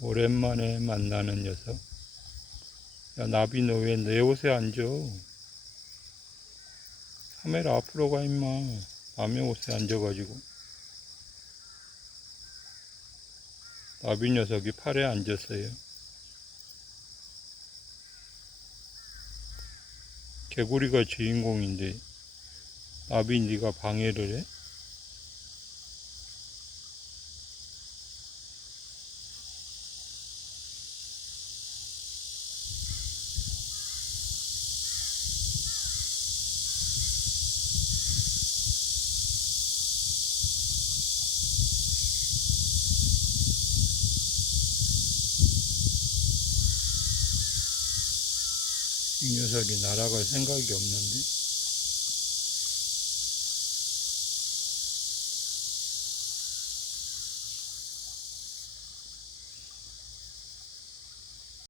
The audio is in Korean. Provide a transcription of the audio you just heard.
오랜만에 만나는 녀석. 야, 나비 너 왜 내 옷에 앉아? 카메라 앞으로 가, 임마. 남의 옷에 앉아가지고. 나비 녀석이 팔에 앉았어요. 개구리가 주인공인데, 나비 네가 방해를 해? 이 녀석이 날아갈 생각이 없는데.